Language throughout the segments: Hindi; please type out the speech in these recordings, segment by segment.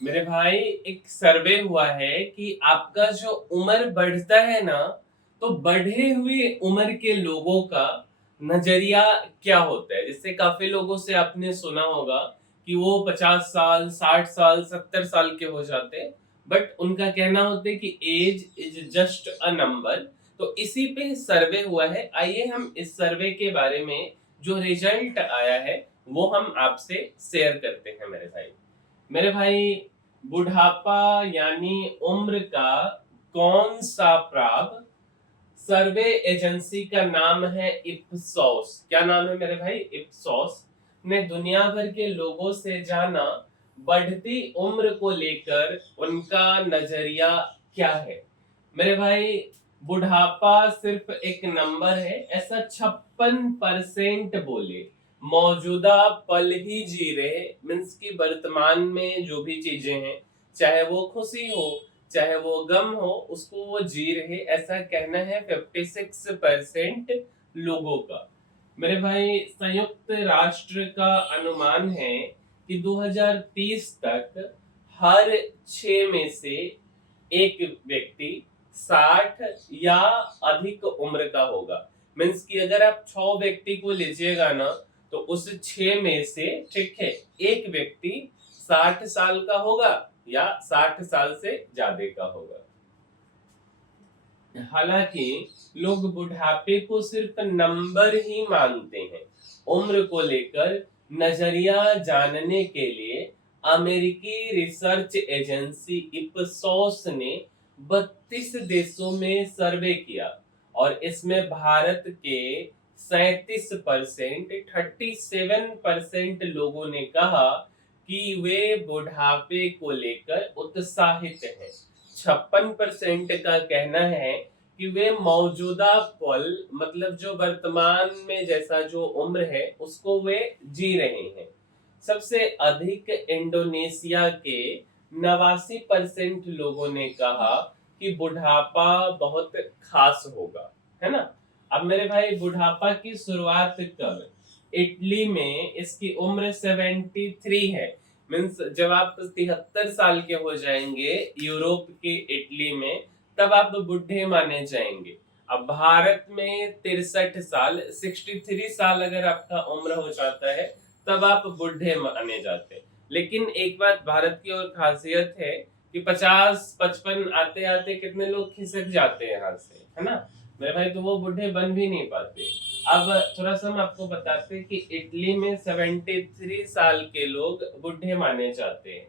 मेरे भाई, एक सर्वे हुआ है कि आपका जो उम्र बढ़ता है ना, तो बढ़े हुए उम्र के लोगों का नजरिया क्या होता है। जिससे काफी लोगों से आपने सुना होगा कि वो 50 साल, 60 साल, 70 साल के हो जाते हैं, बट उनका कहना होता है कि age is just a number. तो इसी पे सर्वे हुआ है। आइए हम इस सर्वे के बारे में, जो रिजल्ट आया है, वो हम आपसे शेयर करते हैं मेरे भाई। बुढ़ापा यानी उम्र का कौन सा प्राब। सर्वे एजेंसी का नाम है इप्सोस। क्या नाम है मेरे भाई? इप्सोस ने दुनिया भर के लोगों से जाना बढ़ती उम्र को लेकर उनका नजरिया क्या है। मेरे भाई, बुढ़ापा सिर्फ एक नंबर है, ऐसा 56% बोले। मौजूदा पल ही जी रहे, मीन्स की वर्तमान में जो भी चीजें हैं, चाहे वो खुशी हो चाहे वो गम हो, उसको वो जी रहे, ऐसा कहना है 56% लोगों का। मेरे भाई, संयुक्त राष्ट्र का अनुमान है कि 2030 तक हर 6 में से एक व्यक्ति 60 या अधिक उम्र का होगा। मीन्स कि अगर आप 6 व्यक्ति को लीजिएगा ना, तो उस 6 में से, ठीक है, एक व्यक्ति 60 साल का होगा या 60 साल से ज्यादा का होगा। हालांकि लोग बुढ़ापे को सिर्फ नंबर ही मानते हैं। उम्र को लेकर नजरिया जानने के लिए अमेरिकी रिसर्च एजेंसी इप्सोस ने 32 देशों में सर्वे किया, और इसमें भारत के 37%, 37% लोगों ने कहा कि वे बुढ़ापे को लेकर उत्साहित हैं। 56% का कहना है कि वे मौजूदा पल, मतलब जो वर्तमान में जैसा जो उम्र है, उसको वे जी रहे हैं। सबसे अधिक इंडोनेशिया के 89% लोगों ने कहा कि बुढ़ापा बहुत खास होगा, है ना। अब मेरे भाई, बुढ़ापा की शुरुआत कब? इटली में इसकी उम्र 73 है। मीन्स जब आप 73 साल के हो जाएंगे यूरोप के इटली में, तब आप बुढ़े माने जाएंगे। अब भारत में 63 साल, 63 साल अगर आपका उम्र हो जाता है, तब आप बुढ़े माने जाते हैं। लेकिन एक बात भारत की और खासियत है कि 50 55 आते आते कितने लोग खिसक जाते हैं यहाँ से, है ना मेरे भाई, तो वो बुढ़े बन भी नहीं पाते। अब थोड़ा सा हम आपको बताते हैं कि इटली में 73 साल के लोग बुढ़े माने जाते हैं।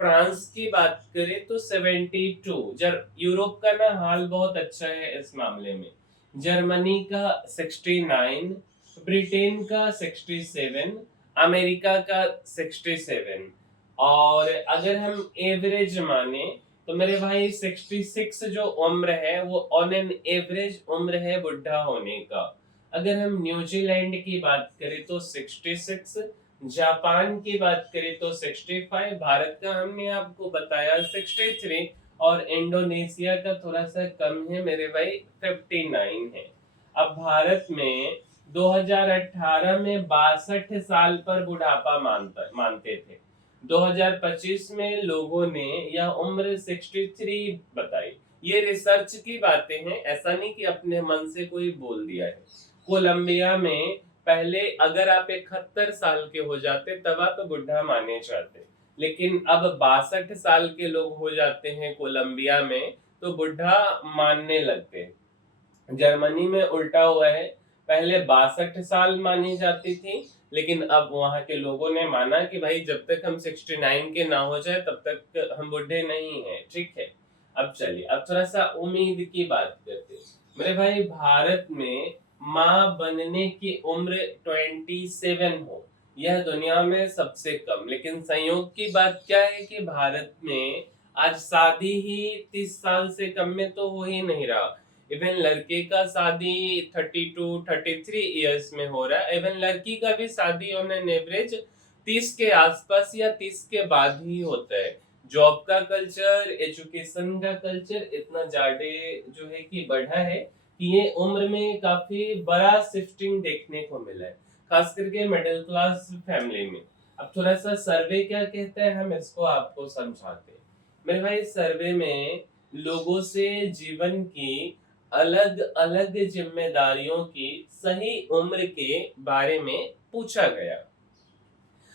फ्रांस की बात करें तो 72। यूरोप का ना हाल बहुत अच्छा है इस मामले में। जर्मनी का 69, ब्रिटेन का 67, अमेरिका का 67। और अगर हम एवरेज माने, तो मेरे भाई 66 जो उम्र है, वो ऑन एन एवरेज उम्र है बुढ़ा होने का। अगर हम न्यूजीलैंड की बात करें तो 66, जापान की बात करें तो 65, भारत का हमने आपको बताया 63, और इंडोनेशिया का थोड़ा सा कम है मेरे भाई, 59 है। अब भारत में 2018 में 62 साल पर बुढ़ापा मानते थे। 2025 में लोगों ने यह उम्र 63 बताई। ये रिसर्च की बातें हैं, ऐसा नहीं कि अपने मन से कोई बोल दिया है। कोलंबिया में पहले अगर आप 71 साल के हो जाते, तब आप बुढ़ा माने जाते, लेकिन अब 62 साल के लोग हो जाते हैं कोलंबिया में, तो बुढ़ा मानने लगते हैं। जर्मनी में उल्टा हुआ है, पहले 62 साल मानी जाती थी, लेकिन अब वहां के लोगों ने माना कि भाई जब तक हम 69 के ना हो जाए, तब तक हम बुढ़े नहीं हैं, ठीक है। अब चलिए, अब थोड़ा सा उम्मीद की बात करते हैं। मेरे भाई, भारत में माँ बनने की उम्र 27 हो, यह दुनिया में सबसे कम। लेकिन संयोग की बात क्या है कि भारत में आज शादी ही 30 साल से कम में तो हो ही नहीं रहा। इवन लड़के का शादी 32 33 इयर्स में हो रहा है। इवन लड़की का भी शादी ऑन एन एवरेज 30 के आसपास या 30 के बाद ही होता है। जॉब का कल्चर, एजुकेशन का कल्चर इतना ज्यादा जो है कि बढ़ा है कि ये उम्र में काफी बड़ा शिफ्टिंग देखने को मिला है, खास करके मिडिल क्लास फैमिली में। अब थोड़ा सा सर्वे क्या कहते हैं हम इसको आपको समझाते हैं। मेरे भाई सर्वे में लोगों से जीवन की अलग अलग जिम्मेदारियों की सही उम्र के बारे में पूछा गया।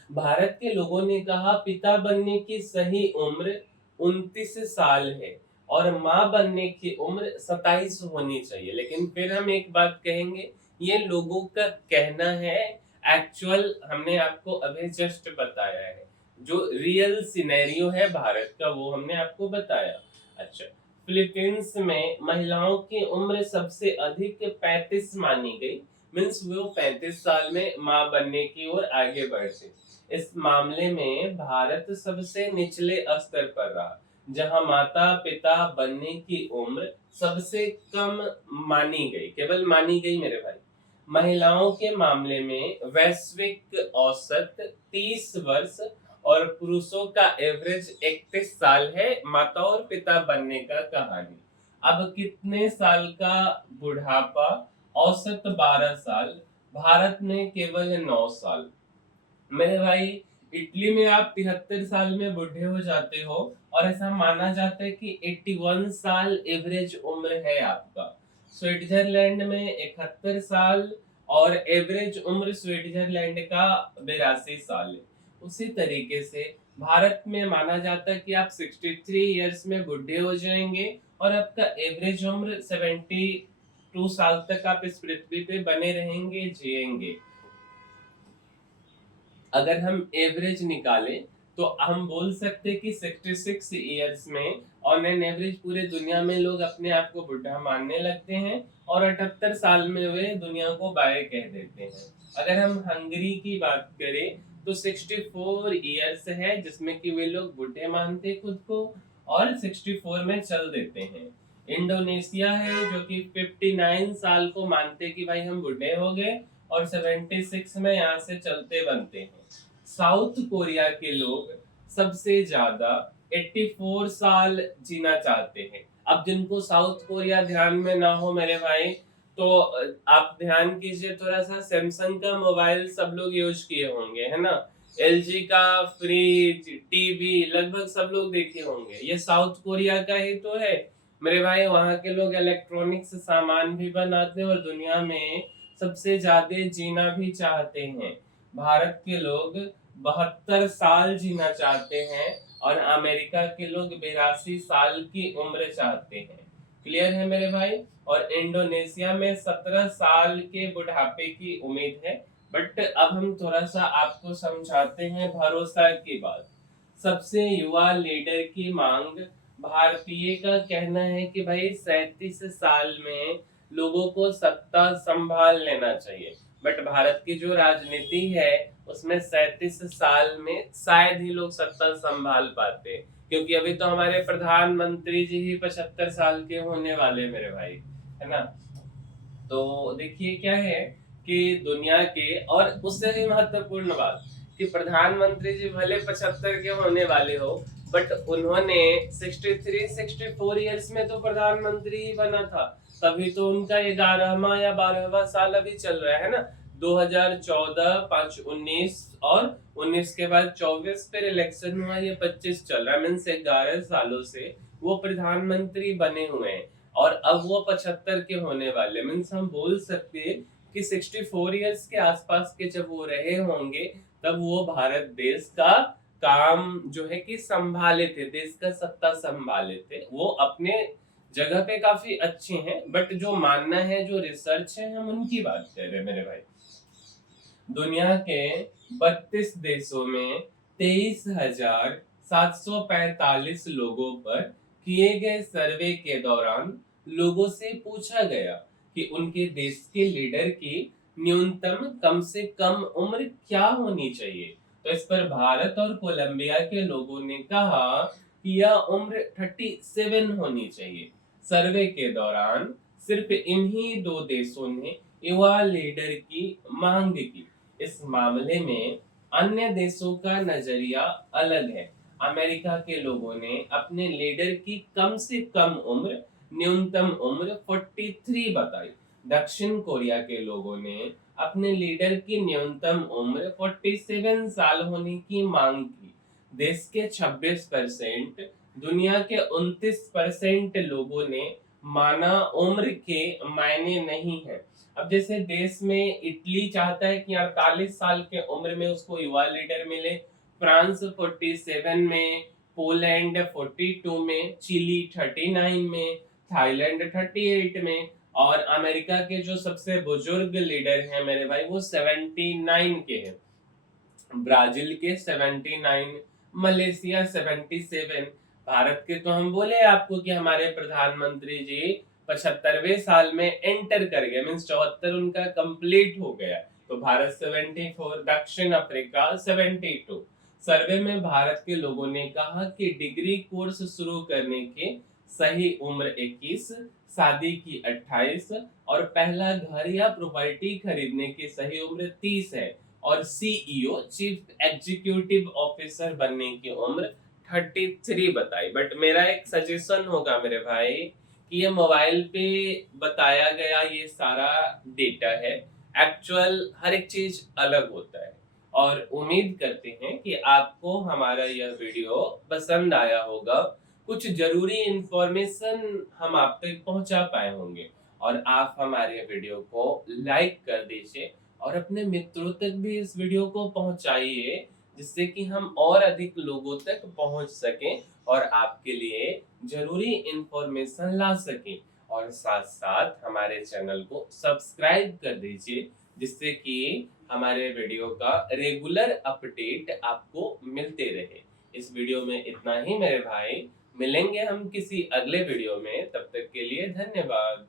भारत के लोगों ने कहा पिता बनने की सही उम्र 29 साल है और माँ बनने की उम्र 27 होनी चाहिए। लेकिन फिर हम एक बात कहेंगे, ये लोगों का कहना है, एक्चुअल हमने आपको अभी जस्ट बताया है। जो रियल सिनेरियो है भारत का वो हमने आपको बताया। अच्छा, फिलीपींस में महिलाओं की उम्र सबसे अधिक 35 मानी गई। मीन्स वो 35 साल में माँ बनने की ओर आगे बढ़ते। इस मामले में भारत सबसे निचले स्तर पर रहा, जहां माता पिता बनने की उम्र सबसे कम मानी गई, केवल मानी गई मेरे भाई। महिलाओं के मामले में वैश्विक औसत 30 वर्ष और पुरुषों का एवरेज 31 साल है माता और पिता बनने का कहानी। अब कितने साल का बुढ़ापा? औसत 12 साल, भारत में केवल 9 साल। मेरे भाई, इटली में आप 73 साल में बूढ़े हो जाते हो और ऐसा माना जाता है कि 81 साल एवरेज उम्र है आपका। स्विट्जरलैंड में 71 साल और एवरेज उम्र स्विट्जरलैंड का 82 साल है। उसी तरीके से भारत में माना जाता है कि आप 63 ईयर्स में बूढ़े हो जाएंगे और आपका एवरेज उम्र 72 साल तक आप इस पृथ्वी पे बने रहेंगे, जिएंगे। अगर हम एवरेज निकालें तो हम बोल सकते हैं कि 66 ईयर्स में ऑन एन एवरेज पूरे दुनिया में लोग अपने आप को बुढ़ा मानने लगते हैं और 78 साल में वे दुनिया को बाय कह देते हैं। अगर हम हंगरी की बात करें तो 64 ईयर्स है जिसमें कि वे लोग बुढ़े मानते हैं खुद को और 64 में चल देते हैं। इंडोनेशिया है जो कि 59 साल को मानते कि भाई हम बुढ़े हो गए और 76 में यहाँ से चलते बनते हैं। साउथ कोरिया के लोग सबसे ज्यादा 84 साल जीना चाहते हैं। अब जिनको साउथ कोरिया ध्यान में ना हो मेरे भाई, तो आप ध्यान कीजिए थोड़ा सा, सैमसंग का मोबाइल सब लोग यूज किए होंगे, है ना। एलजी का फ्रिज, टीवी लगभग सब लोग देखे होंगे। ये साउथ कोरिया का ही तो है मेरे भाई। वहां के लोग इलेक्ट्रॉनिक्स सामान भी बनाते हैं और दुनिया में सबसे ज्यादा जीना भी चाहते हैं। भारत के लोग 72 साल जीना चाहते हैं और अमेरिका के लोग 82 साल की उम्र चाहते हैं। क्लियर है मेरे भाई। और इंडोनेशिया में 17 साल के बुढ़ापे की उम्मीद है। बट अब हम थोड़ा सा आपको समझाते हैं भरोसा की बात। सबसे युवा लीडर की मांग। भारतीय का कहना है कि भाई 37 साल में लोगों को सत्ता संभाल लेना चाहिए। बट भारत की जो राजनीति है उसमें 37 साल में शायद ही लोग सत्ता संभाल पाते, क्योंकि अभी तो हमारे प्रधानमंत्री जी ही 75 साल के होने वाले मेरे भाई, है ना। तो देखिए क्या है कि दुनिया के, और उससे भी महत्वपूर्ण बात कि प्रधानमंत्री जी भले 75 के होने वाले हो, बट उन्होंने 63-64 ईयर्स में तो प्रधानमंत्री ही बना था। तभी तो उनका 11वां या 12वां साल अभी चल रहा है ना। 2014, 5, 19 और 19 के बाद 24 फिर इलेक्शन हुआ, ये 25 चल रहा है। मीन्स 11 सालों से वो प्रधानमंत्री बने हुए हैं और अब वो 75 के होने वाले। मीन्स हम बोल सकते हैं कि 64 ईयर्स के आसपास के जब वो रहे होंगे तब वो भारत देश का काम जो है कि संभाले थे, देश का सत्ता संभाले थे। वो अपने जगह पे काफी अच्छे हैं, बट जो मानना है, जो रिसर्च है, हम उनकी बात कर रहे हैं मेरे भाई। दुनिया के 32 देशों में 23,745 लोगों पर किए गए सर्वे के दौरान लोगों से पूछा गया कि उनके देश के लीडर की न्यूनतम कम से कम उम्र क्या होनी चाहिए। तो इस पर भारत और कोलंबिया के लोगों ने कहा कि यह उम्र 37 होनी चाहिए। सर्वे के दौरान सिर्फ इन्हीं दो देशों ने युवा लीडर की मांग की। इस मामले में अन्य देशों का नजरिया अलग है। अमेरिका के लोगों ने अपने लीडर की कम से कम उम्र, न्यूनतम उम्र 43 बताई। दक्षिण कोरिया के लोगों ने अपने लीडर की न्यूनतम उम्र 47 साल होने की मांग की। देश के 26%, दुनिया के 29% लोगों ने माना उम्र के मायने नहीं है। अब जैसे देश में इटली चाहता है कि 48 साल के उम्र में उसको युवा लीडर मिले, फ्रांस 47 में, पोलैंड 42 में, चिली 39 में, थाईलैंड 38 में, और अमेरिका के जो सबसे बुजुर्ग लीडर हैं मेरे भाई वो 79 के हैं, ब्राजील के 79, मलेशिया 77। भारत के तो हम बोले आपको कि हमारे प्रधानमंत्री जी 75वें साल में एंटर कर गए, मीन्स 74 उनका कंप्लीट हो गया। तो भारत 74, दक्षिण अफ्रीका 72। सर्वे में भारत के लोगों ने कहा कि डिग्री कोर्स शुरू करने की सही उम्र 21, शादी की 28 और पहला घर या प्रॉपर्टी खरीदने की सही उम्र 30 है, और सीईओ चीफ एग्जीक्यूटिव ऑफिसर बनने की उम्र 33 बताई। बट मेरा एक सजेशन होगा मेरे भाई कि ये मोबाइल पे बताया गया ये सारा डेटा है, एक्चुअल हर एक चीज अलग होता है। और उम्मीद करते हैं कि आपको हमारा यह वीडियो पसंद आया होगा, कुछ जरूरी इंफॉर्मेशन हम आप तक पहुंचा पाए होंगे, और आप हमारे वीडियो को लाइक कर दीजिए और अपने मित्रों तक भी इस वीडियो को पहुंचाइए, जिससे कि हम और अधिक लोगों तक पहुंच सकें और आपके लिए जरूरी इंफॉर्मेशन ला सकें। और साथ साथ हमारे चैनल को सब्सक्राइब कर दीजिए, जिससे कि हमारे वीडियो का रेगुलर अपडेट आपको मिलते रहे। इस वीडियो में इतना ही मेरे भाई, मिलेंगे हम किसी अगले वीडियो में, तब तक के लिए धन्यवाद।